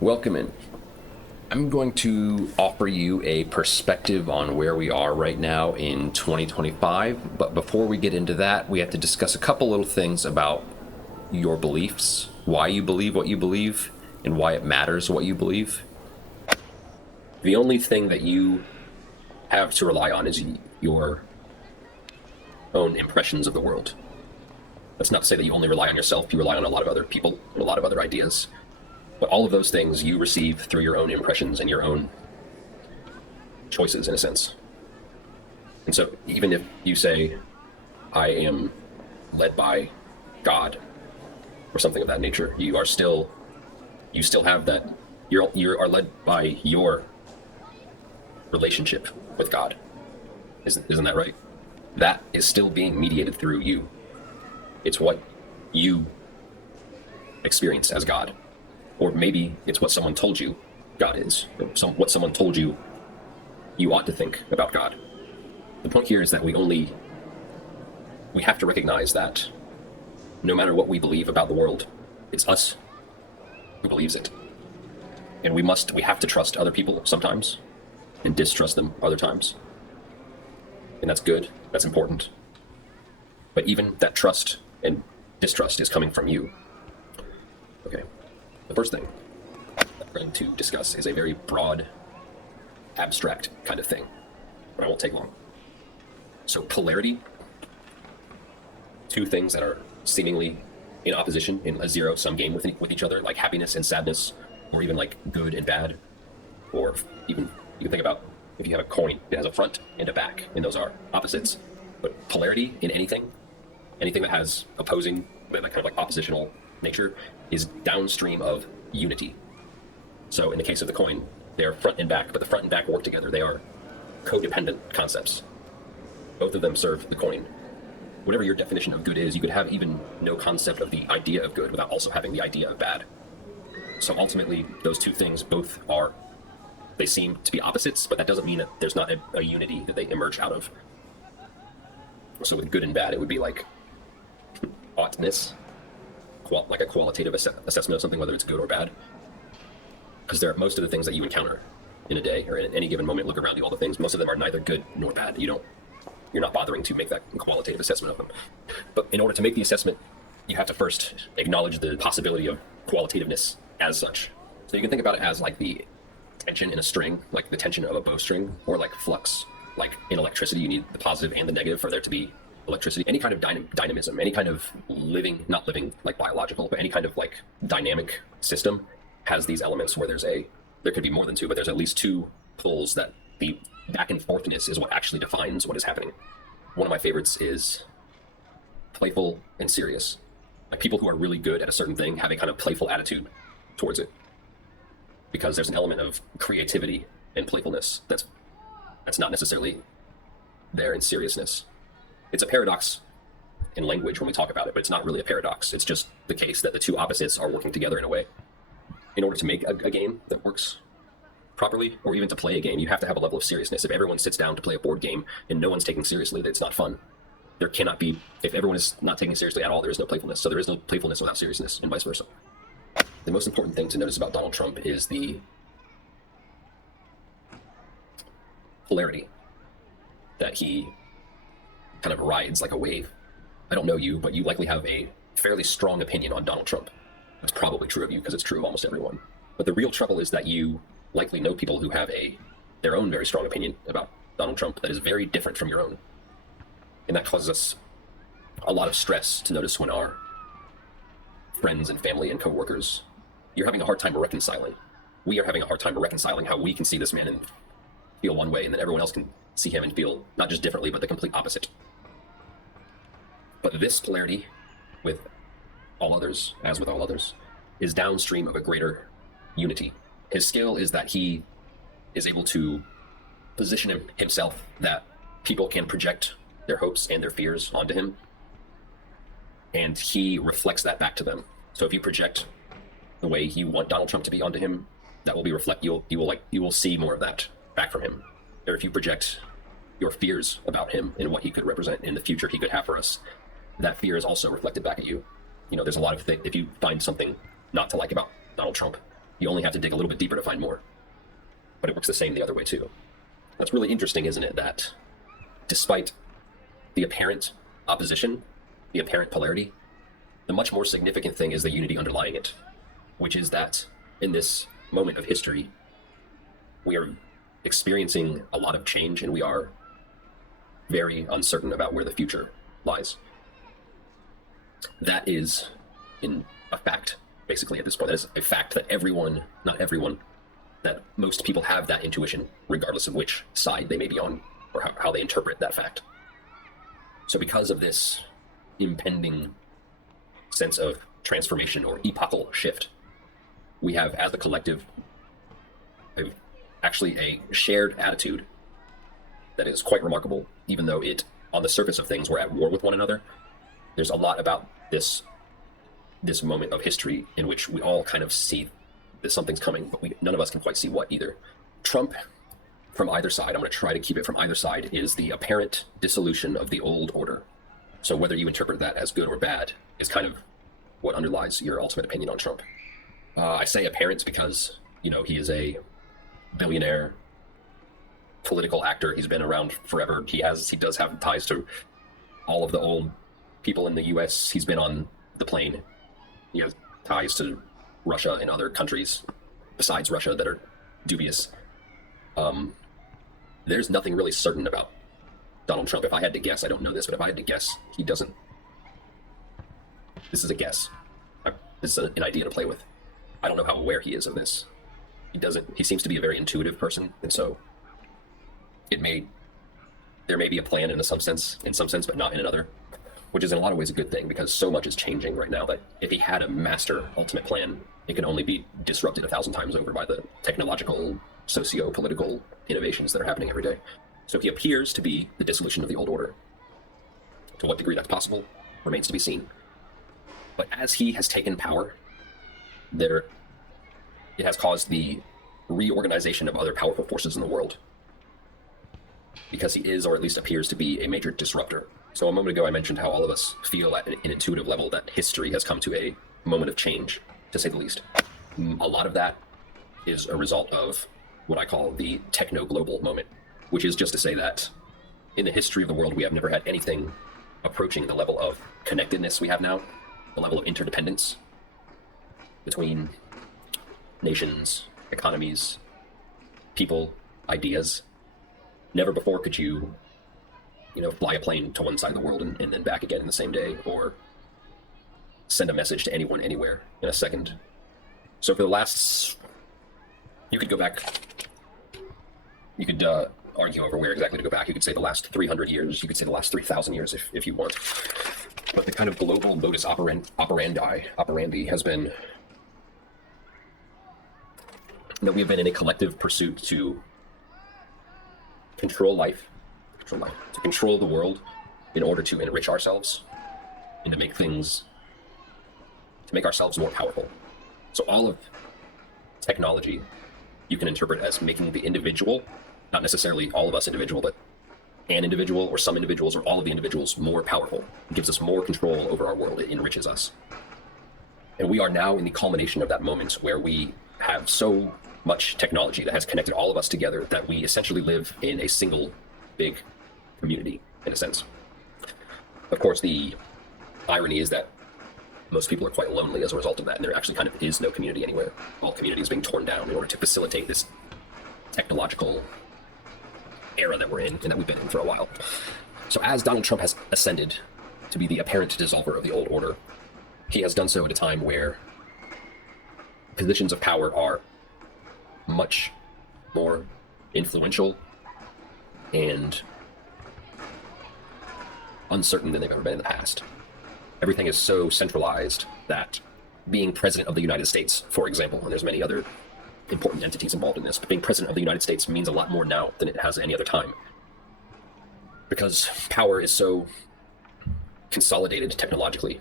Welcome in. I'm going to offer you a perspective on where we are right now in 2025, but before we get into that, we have to discuss a couple little things about your beliefs, why you believe what you believe, and why it matters what you believe. The only thing that you have to rely on is your own impressions of the world. That's not to say that you only rely on yourself. You rely on a lot of other people and a lot of other ideas. But all of those things you receive through your own impressions and your own choices, in a sense. And so even if you say, I am led by God or something of that nature, you still have that, you are led by your relationship with God. Isn't that right? That is still being mediated through you. It's what you experience as God. Or maybe it's what someone told you God is, or what someone told you you ought to think about God. The point here is that we have to recognize that no matter what we believe about the world, it's us who believes it. And we have to trust other people sometimes and distrust them other times. And that's good, that's important. But even that trust and distrust is coming from you. Okay. The first thing that we're going to discuss is a very broad, abstract kind of thing, but I won't take long. So polarity, two things that are seemingly in opposition in a zero-sum game with each other, like happiness and sadness, or even like good and bad, or even you can think about if you have a coin, it has a front and a back, and those are opposites. But polarity in anything that has opposing, that kind of like oppositional nature, is downstream of unity. So in the case of the coin, they're front and back, but the front and back work together. They are codependent concepts. Both of them serve the coin. Whatever your definition of good is, you could have even no concept of the idea of good without also having the idea of bad. So ultimately, those two things they seem to be opposites, but that doesn't mean that there's not a unity that they emerge out of. So with good and bad, it would be like oughtness, like a qualitative assessment of something, whether it's good or bad. Because most of the things that you encounter in a day or in any given moment, look around you, all the things, most of them are neither good nor bad. You're not bothering to make that qualitative assessment of them. But in order to make the assessment, you have to first acknowledge the possibility of qualitativeness as such. So you can think about it as like the tension in a string, like the tension of a bowstring, or like flux. Like in electricity, you need the positive and the negative for there to be electricity. Any kind of dynamism, any kind of not living like biological, but any kind of like dynamic system has these elements where there could be more than two, but there's at least two poles that the back and forthness is what actually defines what is happening. One of my favorites is playful and serious. Like people who are really good at a certain thing have a kind of playful attitude towards it, because there's an element of creativity and playfulness that's not necessarily there in seriousness. It's a paradox in language when we talk about it, but it's not really a paradox. It's just the case that the two opposites are working together in a way. In order to make a game that works properly, or even to play a game, you have to have a level of seriousness. If everyone sits down to play a board game and no one's taking seriously, it's not fun. There cannot be, if everyone is not taking seriously at all, there is no playfulness. So there is no playfulness without seriousness, and vice versa. The most important thing to notice about Donald Trump is the polarity that he kind of rides like a wave. I don't know you, but you likely have a fairly strong opinion on Donald Trump. That's probably true of you because it's true of almost everyone. But the real trouble is that you likely know people who have their own very strong opinion about Donald Trump that is very different from your own. And that causes us a lot of stress to notice when our friends and family and coworkers, you're having a hard time reconciling. We are having a hard time reconciling how we can see this man and feel one way, and then everyone else can see him and feel not just differently, but the complete opposite. But this polarity with all others, as with all others, is downstream of a greater unity. His skill is that he is able to position himself that people can project their hopes and their fears onto him, and he reflects that back to them. So if you project the way you want Donald Trump to be onto him, that will be you will see more of that back from him. Or if you project your fears about him and what he could represent in the future he could have for us, that fear is also reflected back at you. There's a lot of things. If you find something not to like about Donald Trump, You only have to dig a little bit deeper to find more. But it works the same the other way too. That's really interesting, isn't it? That despite the apparent opposition, the apparent polarity, the much more significant thing is the unity underlying it, which is that in this moment of history, we are experiencing a lot of change and we are very uncertain about where the future lies. That is in a fact, basically, at this point. That is a fact that everyone, not everyone, that most people have that intuition, regardless of which side they may be on or how they interpret that fact. So because of this impending sense of transformation or epochal shift, we have, as a collective, actually a shared attitude that is quite remarkable, even though on the surface of things, we're at war with one another. There's a lot about this moment of history in which we all kind of see that something's coming, but none of us can quite see what either. Trump, from either side, I'm going to try to keep it from either side, is the apparent dissolution of the old order. So whether you interpret that as good or bad is kind of what underlies your ultimate opinion on Trump. I say apparent because, he is a billionaire political actor. He's been around forever. He does have ties to all of the old people in the US. He's been on the plane. He has ties to Russia and other countries besides Russia that are dubious. There's nothing really certain about Donald Trump. If I had to guess, I don't know this, but if I had to guess, he doesn't. This is a guess. This is an idea to play with. I don't know how aware he is of this. He seems to be a very intuitive person, and so there may be a plan in some sense, but not in another, which is in a lot of ways a good thing, because so much is changing right now that if he had a master ultimate plan, it can only be disrupted 1,000 times over by the technological, socio-political innovations that are happening every day. So he appears to be the dissolution of the old order. To what degree that's possible remains to be seen. But as he has taken power, it has caused the reorganization of other powerful forces in the world, because he is, or at least appears to be, a major disruptor. So a moment ago I mentioned how all of us feel at an intuitive level that history has come to a moment of change, to say the least. A lot of that is a result of what I call the techno-global moment, which is just to say that in the history of the world we have never had anything approaching the level of connectedness we have now, the level of interdependence between nations, economies, people, ideas. Never before could you fly a plane to one side of the world and then back again in the same day, or send a message to anyone anywhere in a second. So for the last, you could go back, you could argue over where exactly to go back. You could say the last 300 years, you could say the last 3,000 years if you want. But the kind of global modus operandi has been that we have been in a collective pursuit to control life, to control the world in order to enrich ourselves and to make ourselves more powerful. So all of technology you can interpret as making the individual, not necessarily all of us individual, but an individual or some individuals or all of the individuals more powerful. It gives us more control over our world. It enriches us. And we are now in the culmination of that moment where we have so much technology that has connected all of us together that we essentially live in a single big community, in a sense. Of course, the irony is that most people are quite lonely as a result of that, and there actually kind of is no community anywhere. All community is being torn down in order to facilitate this technological era that we're in, and that we've been in for a while. So as Donald Trump has ascended to be the apparent dissolver of the old order, he has done so at a time where positions of power are much more influential and uncertain than they've ever been in the past. Everything is so centralized that being president of the United States, for example, and there's many other important entities involved in this, but being president of the United States means a lot more now than it has any other time, because power is so consolidated technologically,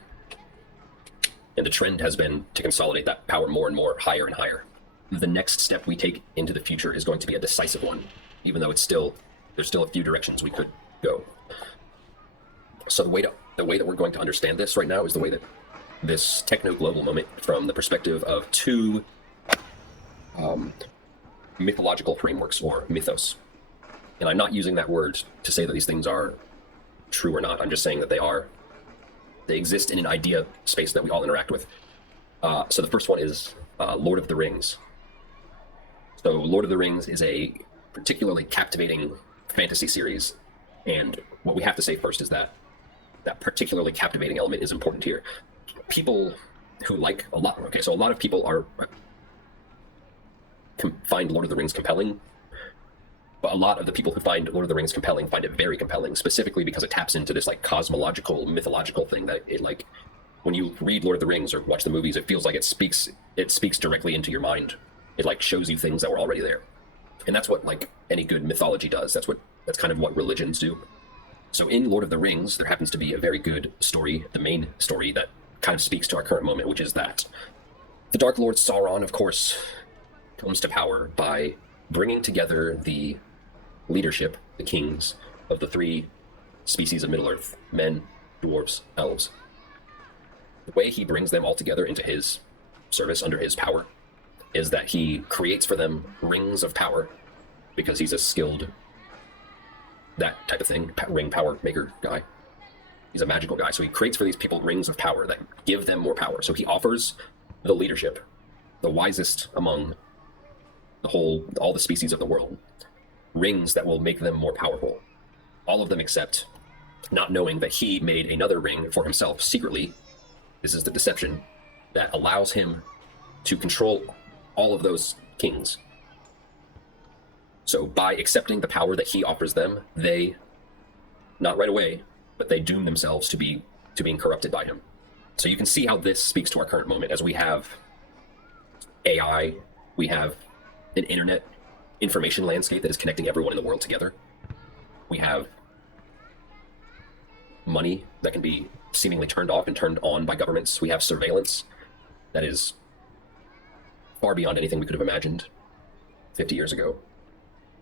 and the trend has been to consolidate that power more and more, higher and higher. The next step we take into the future is going to be a decisive one, even though there's still a few directions we could go. So the way that we're going to understand this right now is the way that this techno-global moment, from the perspective of two mythological frameworks or mythos. And I'm not using that word to say that these things are true or not. I'm just saying that they exist in an idea space that we all interact with. So the first one is Lord of the Rings. So Lord of the Rings is a particularly captivating fantasy series. And what we have to say first is that that particularly captivating element is important here. People who like a lot of people find Lord of the Rings compelling, but a lot of the people who find Lord of the Rings compelling find it very compelling, specifically because it taps into this like cosmological, mythological thing that it like, when you read Lord of the Rings or watch the movies, it feels like it speaks directly into your mind. It like shows you things that were already there. And that's what like any good mythology does. That's kind of what religions do. So in Lord of the Rings, there happens to be a very good story, the main story that kind of speaks to our current moment, which is that the Dark Lord Sauron, of course, comes to power by bringing together the leadership, the kings of the three species of Middle-earth, men, dwarves, elves. The way he brings them all together into his service, under his power, is that he creates for them rings of power, because he's a skilled, that type of thing, ring power maker guy. He's a magical guy, so he creates for these people rings of power that give them more power. So he offers the leadership, the wisest among all the species of the world, rings that will make them more powerful. All of them except not knowing that he made another ring for himself secretly. This is the deception that allows him to control all of those kings. So by accepting the power that he offers them, they, not right away, but they doom themselves to being corrupted by him. So you can see how this speaks to our current moment, as we have AI, we have an internet information landscape that is connecting everyone in the world together. We have money that can be seemingly turned off and turned on by governments. We have surveillance that is far beyond anything we could have imagined 50 years ago.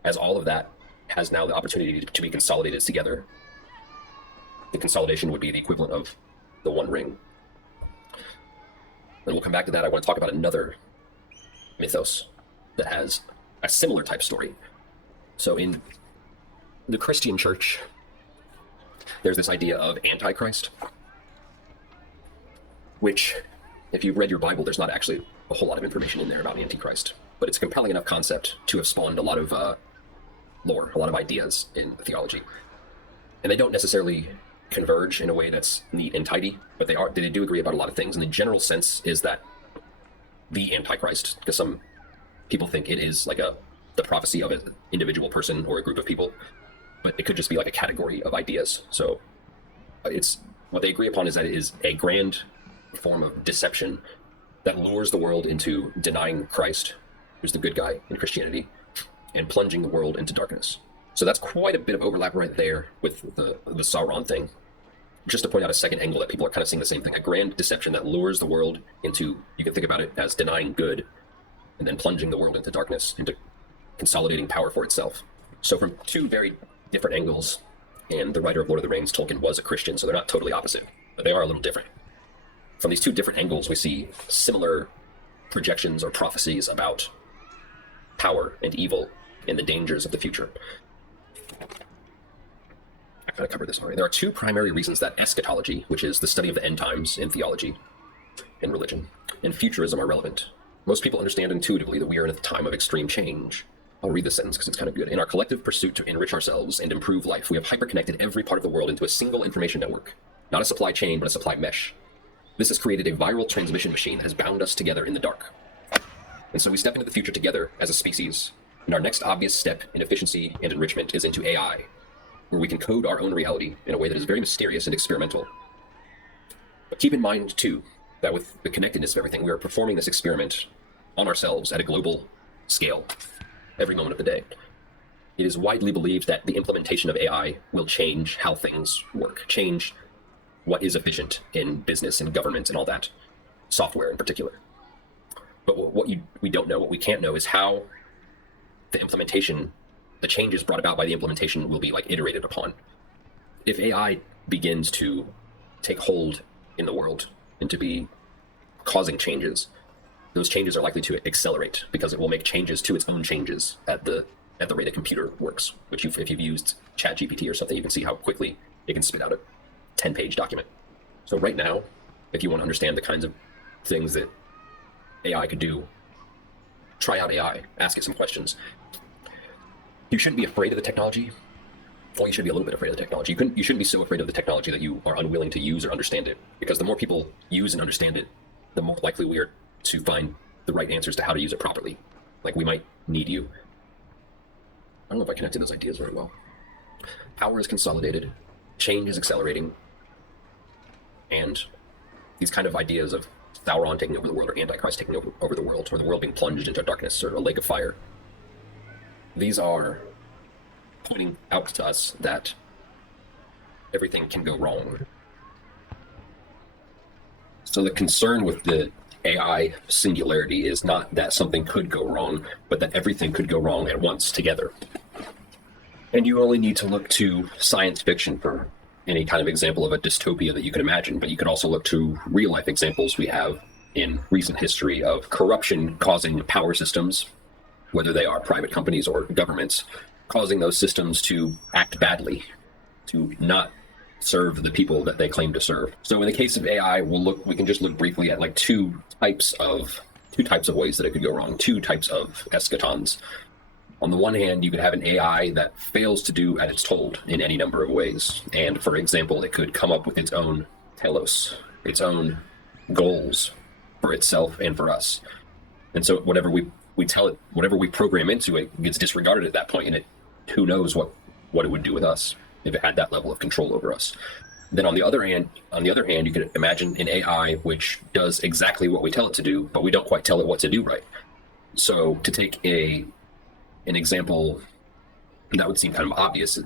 As all of that has now the opportunity to be consolidated together, the consolidation would be the equivalent of the One Ring. And we'll come back to that. I want to talk about another mythos that has a similar type story. So in the Christian church, there's this idea of Antichrist, which, if you've read your Bible, there's not actually a whole lot of information in there about Antichrist, but it's a compelling enough concept to have spawned a lot of lore, a lot of ideas in theology. And they don't necessarily converge in a way that's neat and tidy, but they do agree about a lot of things. And the general sense is that the Antichrist, because some people think it is like the prophecy of an individual person or a group of people, but it could just be like a category of ideas. So it's what they agree upon is that it is a grand form of deception that lures the world into denying Christ, who's the good guy in Christianity, and plunging the world into darkness. So that's quite a bit of overlap right there with the Sauron thing. Just to point out a second angle that people are kind of seeing the same thing, a grand deception that lures the world into, you can think about it as denying good, and then plunging the world into darkness, into consolidating power for itself. So from two very different angles, and the writer of Lord of the Rings, Tolkien, was a Christian, so they're not totally opposite, but they are a little different. From these two different angles, we see similar projections or prophecies about power and evil and the dangers of the future. I kind of covered this already. There are two primary reasons that eschatology, which is the study of the end times in theology and religion, and futurism are relevant. Most people understand intuitively that we are in a time of extreme change. I'll read this sentence because it's kind of good. In our collective pursuit to enrich ourselves and improve life, we have hyperconnected every part of the world into a single information network. Not a supply chain, but a supply mesh. This has created a viral transmission machine that has bound us together in the dark. And so we step into the future together as a species. And our next obvious step in efficiency and enrichment is into AI, where we can code our own reality in a way that is very mysterious and experimental. But keep in mind, too, that with the connectedness of everything, we are performing this experiment on ourselves at a global scale every moment of the day. It is widely believed that the implementation of AI will change how things work, change what is efficient in business and government and all that, software in particular. But we don't know, what we can't know is how the implementation, the changes brought about by the implementation will be like iterated upon. If AI begins to take hold in the world and to be causing changes, those changes are likely to accelerate because it will make changes to its own changes at the rate a computer works. Which if you've used ChatGPT or something, you can see how quickly it can spit out a 10-page document. So right now, if you want to understand the kinds of things that AI could do, try out AI, ask it some questions. You shouldn't be afraid of the technology. Well, you should be a little bit afraid of the technology. You shouldn't be so afraid of the technology that you are unwilling to use or understand it, because the more people use and understand it, the more likely we are to find the right answers to how to use it properly. Like, we might need you. I don't know if I connected those ideas very well. Power is consolidated, change is accelerating, and these kind of ideas of Sauron taking over the world, or Antichrist taking over the world, or the world being plunged into darkness or a lake of fire, these are pointing out to us that everything can go wrong. So the concern with the AI singularity is not that something could go wrong, but that everything could go wrong at once together. And you only need to look to science fiction for any kind of example of a dystopia that you can imagine, but you could also look to real-life examples we have in recent history of corruption causing power systems, whether they are private companies or governments, causing those systems to act badly, to not serve the people that they claim to serve. So in the case of AI, we can just look briefly at like two types of ways that it could go wrong, two types of eschatons. On the one hand, you could have an AI that fails to do as it's told in any number of ways. And for example, it could come up with its own telos, its own goals for itself and for us. And so whatever we tell it, whatever we program into it, gets disregarded at that point, and who knows what it would do with us if it had that level of control over us. Then on the other hand, you could imagine an AI which does exactly what we tell it to do, but we don't quite tell it what to do right. So to take an example that would seem kind of obvious,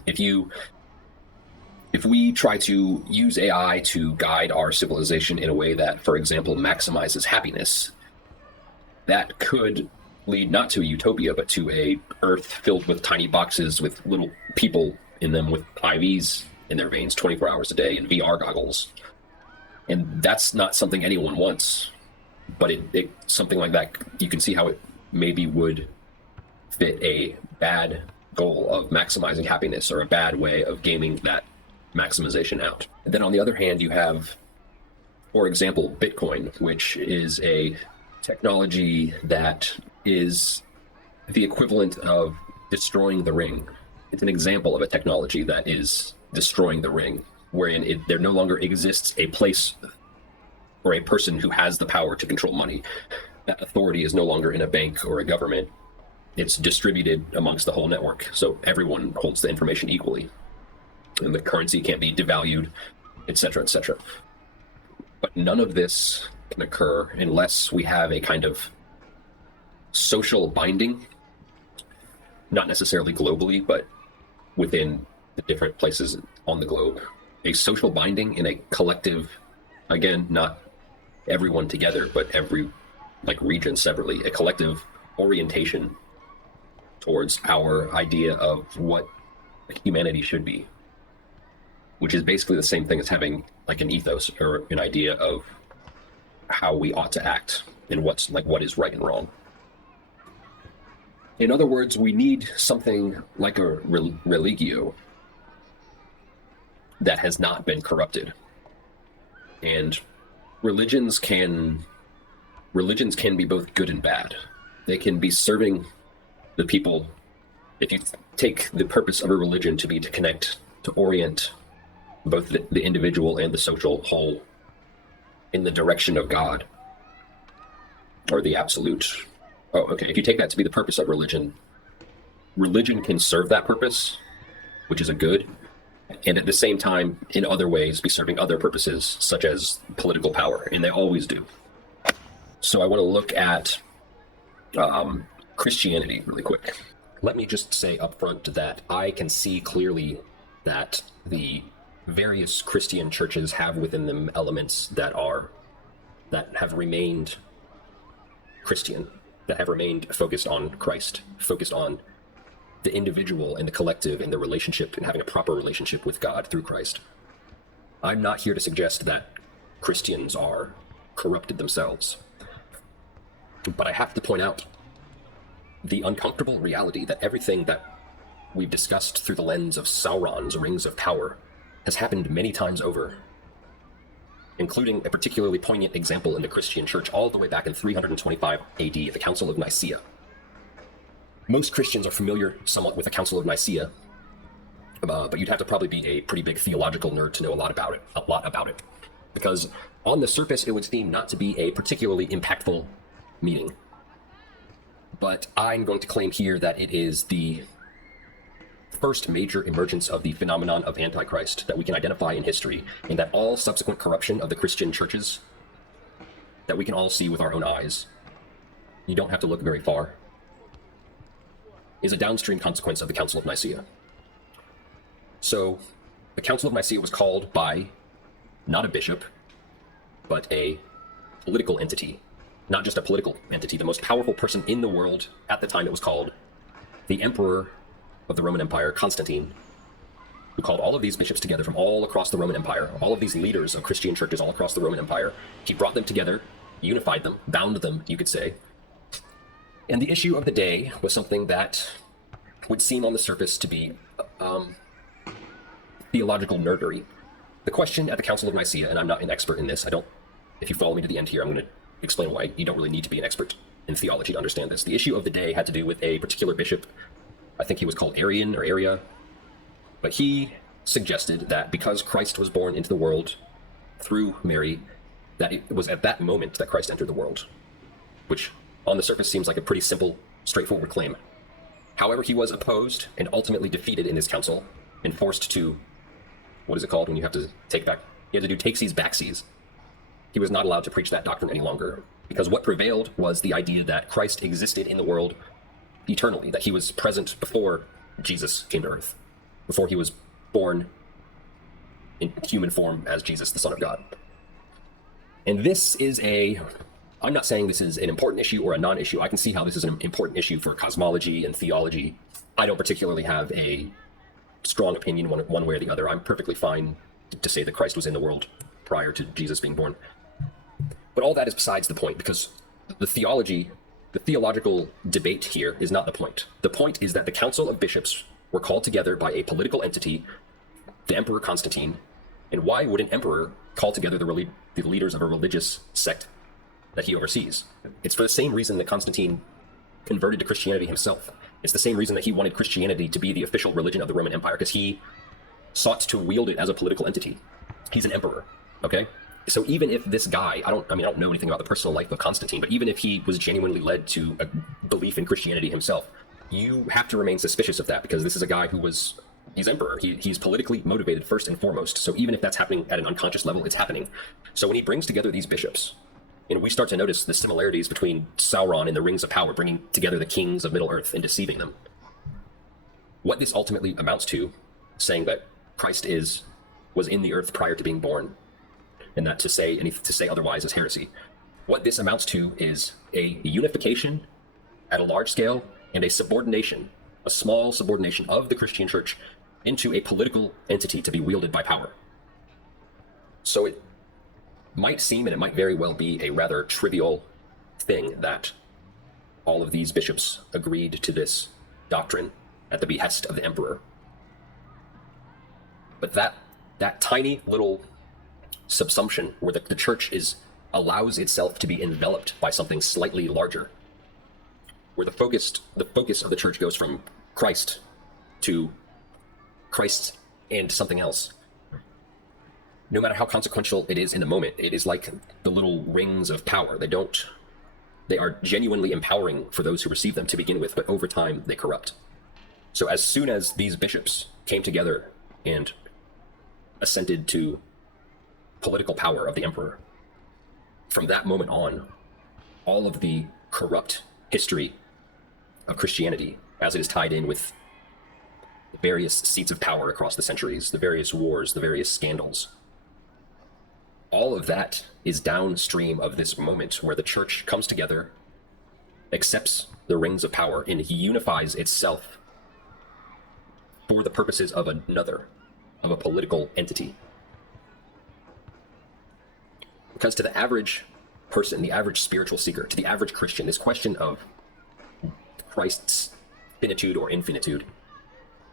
if we try to use AI to guide our civilization in a way that, for example, maximizes happiness, that could lead not to a utopia, but to a Earth filled with tiny boxes with little people in them with IVs in their veins 24 hours a day and VR goggles. And that's not something anyone wants, but something like that, you can see how it maybe would fit a bad goal of maximizing happiness, or a bad way of gaming that maximization out. And then on the other hand, you have, for example, Bitcoin, which is a technology that is the equivalent of destroying the ring. It's an example of a technology that is destroying the ring, wherein there no longer exists a place or a person who has the power to control money. That authority is no longer in a bank or a government. It's distributed amongst the whole network, so everyone holds the information equally. And the currency can't be devalued, etc., etc. But none of this can occur unless we have a kind of social binding, not necessarily globally, but within the different places on the globe. A social binding in a collective, again, not everyone together, but every region separately, a collective orientation towards our idea of what humanity should be, which is basically the same thing as having an ethos or an idea of how we ought to act and what is right and wrong. In other words, we need something like a religio that has not been corrupted. And religions can be both good and bad. They can be serving the people. If you take the purpose of a religion to be to connect, to orient both the individual and the social whole in the direction of God, or the absolute. Oh, okay. If you take that to be the purpose of religion can serve that purpose, which is a good, and at the same time, in other ways, be serving other purposes, such as political power, and they always do. So I want to look at Christianity really quick. Let me just say up front that I can see clearly that the various Christian churches have within them elements that have remained Christian, that have remained focused on Christ, focused on the individual and the collective and the relationship and having a proper relationship with God through Christ. I'm not here to suggest that Christians are corrupted themselves. But I have to point out the uncomfortable reality that everything that we've discussed through the lens of Sauron's rings of power has happened many times over, including a particularly poignant example in the Christian church all the way back in 325 AD at the Council of Nicaea. Most Christians are familiar somewhat with the Council of Nicaea, but you'd have to probably be a pretty big theological nerd to know a lot about it. Because on the surface, it would seem not to be a particularly impactful meeting. But I'm going to claim here that it is the first major emergence of the phenomenon of Antichrist that we can identify in history, and that all subsequent corruption of the Christian churches that we can all see with our own eyes, you don't have to look very far, is a downstream consequence of the Council of Nicaea. So, the Council of Nicaea was called by not a bishop, but a political entity. Not just a political entity, the most powerful person in the world at the time it was called, the Emperor of the Roman Empire, Constantine, who called all of these bishops together from all across the Roman Empire, all of these leaders of Christian churches all across the Roman Empire. He brought them together, unified them, bound them, you could say. And the issue of the day was something that would seem on the surface to be theological nerdery. The question at the Council of Nicaea, and I'm not an expert in this, if you follow me to the end here, I'm going to explain why you don't really need to be an expert in theology to understand this. The issue of the day had to do with a particular bishop. I think he was called Arian or Aria, but he suggested that because Christ was born into the world through Mary, that it was at that moment that Christ entered the world, which on the surface seems like a pretty simple, straightforward claim. However, he was opposed and ultimately defeated in this council and forced to, what is it called when you have to take back? He had to do takesies backsies. He was not allowed to preach that doctrine any longer, because what prevailed was the idea that Christ existed in the world eternally, that he was present before Jesus came to earth, before he was born in human form as Jesus, the Son of God. And this is I'm not saying this is an important issue or a non-issue. I can see how this is an important issue for cosmology and theology. I don't particularly have a strong opinion one way or the other. I'm perfectly fine to say that Christ was in the world prior to Jesus being born. But all that is besides the point, because the theological debate here is not the point. The point is that the Council of Bishops were called together by a political entity, the Emperor Constantine. And why would an emperor call together the leaders of a religious sect that he oversees? It's for the same reason that Constantine converted to Christianity himself. It's the same reason that he wanted Christianity to be the official religion of the Roman Empire, because he sought to wield it as a political entity. He's an emperor, okay? So even if this guy, I don't know anything about the personal life of Constantine, but even if he was genuinely led to a belief in Christianity himself, you have to remain suspicious of that, because this is a guy he's emperor. He's politically motivated first and foremost. So even if that's happening at an unconscious level, it's happening. So when he brings together these bishops, and we start to notice the similarities between Sauron and the Rings of Power, bringing together the kings of Middle-earth and deceiving them, what this ultimately amounts to, saying that Christ was in the earth prior to being born, and that to say otherwise is heresy. What this amounts to is a unification at a large scale and a small subordination of the Christian church into a political entity to be wielded by power. So it might seem, and it might very well be, a rather trivial thing that all of these bishops agreed to this doctrine at the behest of the emperor. But that tiny little subsumption where the church allows itself to be enveloped by something slightly larger, where the focus of the church goes from Christ to Christ and something else. No matter how consequential it is in the moment, it is like the little rings of power. They are genuinely empowering for those who receive them to begin with, but over time they corrupt. So as soon as these bishops came together and assented to political power of the emperor, from that moment on, all of the corrupt history of Christianity, as it is tied in with the various seats of power across the centuries, the various wars, the various scandals, all of that is downstream of this moment where the church comes together, accepts the rings of power, and unifies itself for the purposes of a political entity. Because to the average person, the average spiritual seeker, to the average Christian, this question of Christ's finitude or infinitude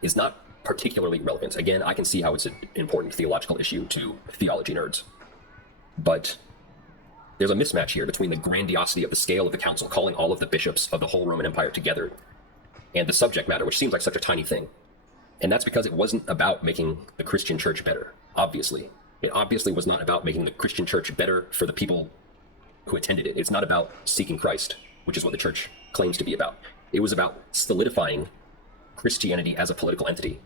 is not particularly relevant. Again, I can see how it's an important theological issue to theology nerds, but there's a mismatch here between the grandiosity of the scale of the council, calling all of the bishops of the whole Roman Empire together, and the subject matter, which seems like such a tiny thing. And that's because it wasn't about making the Christian church better, obviously. It obviously was not about making the Christian church better for the people who attended it. It's not about seeking Christ, which is what the church claims to be about. It was about solidifying Christianity as a political entity.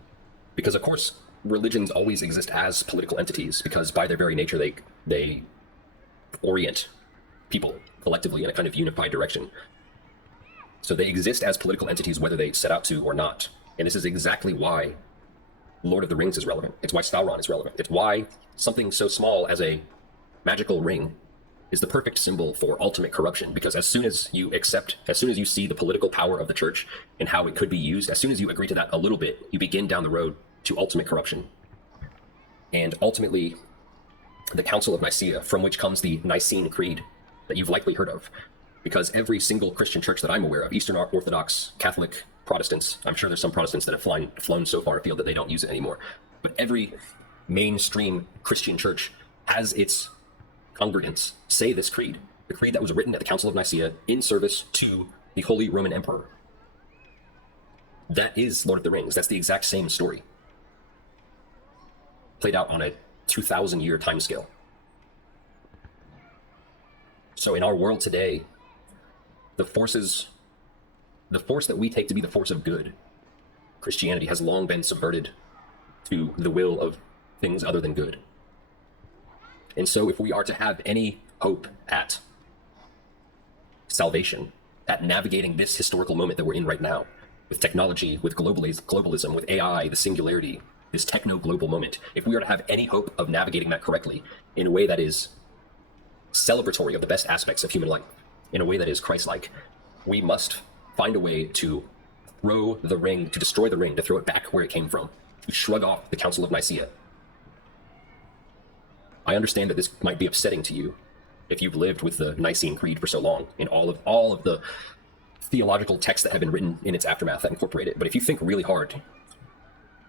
Because, of course, religions always exist as political entities, because by their very nature, they orient people collectively in a kind of unified direction. So they exist as political entities whether they set out to or not. And this is exactly why Lord of the Rings is relevant. It's why Sauron is relevant. It's why something so small as a magical ring is the perfect symbol for ultimate corruption. Because as soon as you see the political power of the church and how it could be used, as soon as you agree to that a little bit, you begin down the road to ultimate corruption. And ultimately, the Council of Nicaea, from which comes the Nicene Creed that you've likely heard of, because every single Christian church that I'm aware of, Eastern Orthodox, Catholic, Protestants, I'm sure there's some Protestants that have flown so far afield that they don't use it anymore, but every mainstream Christian church has its congregants say this creed, the creed that was written at the Council of Nicaea in service to the Holy Roman Emperor. That is Lord of the Rings. That's the exact same story, played out on a 2,000-year timescale. So in our world today, the force that we take to be the force of good, Christianity, has long been subverted to the will of things other than good. And so if we are to have any hope at salvation, at navigating this historical moment that we're in right now, with technology, with globalism, with AI, the singularity, this techno-global moment, if we are to have any hope of navigating that correctly in a way that is celebratory of the best aspects of human life, in a way that is Christ-like, we must find a way to throw the ring, to destroy the ring, to throw it back where it came from, to shrug off the Council of Nicaea. I understand that this might be upsetting to you if you've lived with the Nicene Creed for so long, in all of the theological texts that have been written in its aftermath that incorporate it. But if you think really hard,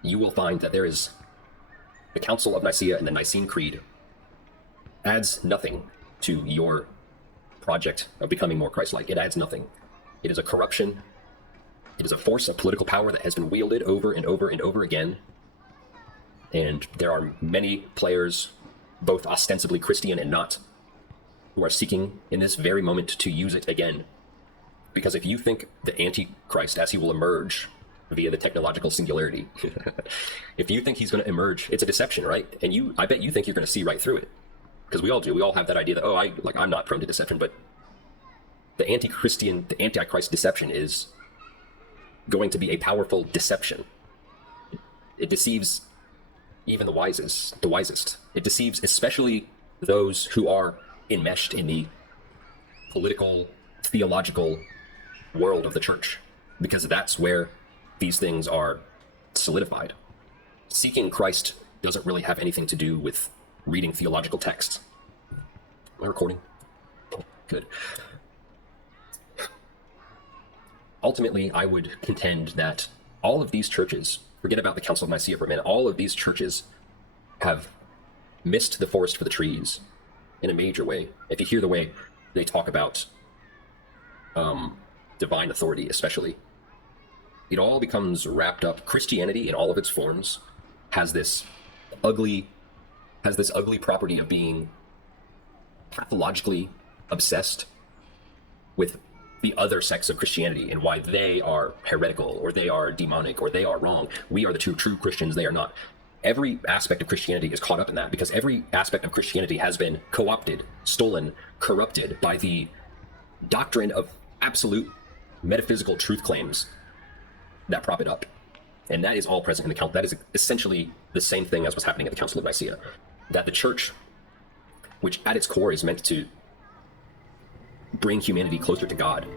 you will find that there is the Council of Nicaea and the Nicene Creed adds nothing to your project of becoming more Christ-like. It adds nothing. It is a corruption. It is a force of political power that has been wielded over and over and over again. And there are many players, both ostensibly Christian and not, who are seeking in this very moment to use it again. Because if you think the Antichrist, as he will emerge via the technological singularity, if you think he's going to emerge, it's a deception, right? And I bet you think you're going to see right through it. Because we all do. We all have that idea that, I'm not prone to deception, but the Antichrist deception is going to be a powerful deception. It deceives even the wisest. It deceives especially those who are enmeshed in the political, theological world of the church, because that's where these things are solidified. Seeking Christ doesn't really have anything to do with reading theological texts. Am I recording? Oh, good. Ultimately, I would contend that all of these churches, forget about the Council of Nicaea for a minute, all of these churches have missed the forest for the trees in a major way. If you hear the way they talk about divine authority, especially, it all becomes wrapped up. Christianity in all of its forms has this ugly property of being pathologically obsessed with the other sects of Christianity and why they are heretical, or they are demonic, or they are wrong. We are the true Christians, they are not. Every aspect of Christianity is caught up in that, because every aspect of Christianity has been co-opted, stolen, corrupted by the doctrine of absolute metaphysical truth claims that prop it up. And that is all present in the Council. That is essentially the same thing as what's happening at the Council of Nicaea. That the church, which at its core is meant to bring humanity closer to God,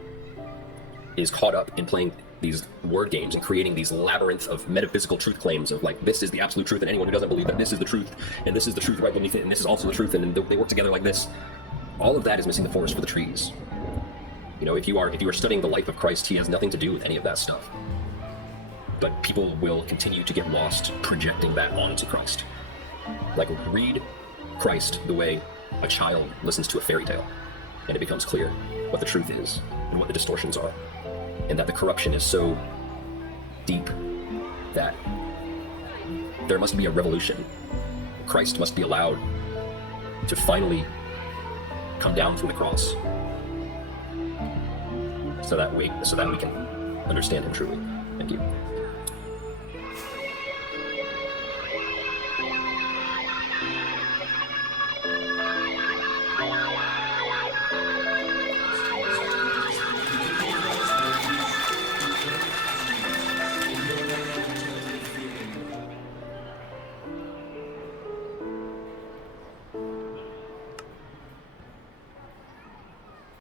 is caught up in playing these word games and creating these labyrinth of metaphysical truth claims of this is the absolute truth, and anyone who doesn't believe that this is the truth, and this is the truth right beneath it, and this is also the truth, and they work together like this. all of that is missing the forest for the trees. You know, if you are studying the life of Christ, he has nothing to do with any of that stuff. But people will continue to get lost projecting that onto Christ. Like, read Christ the way a child listens to a fairy tale, and it becomes clear what the truth is and what the distortions are, and that the corruption is so deep that there must be a revolution. Christ must be allowed to finally come down from the cross, so that we can understand him truly. Thank you.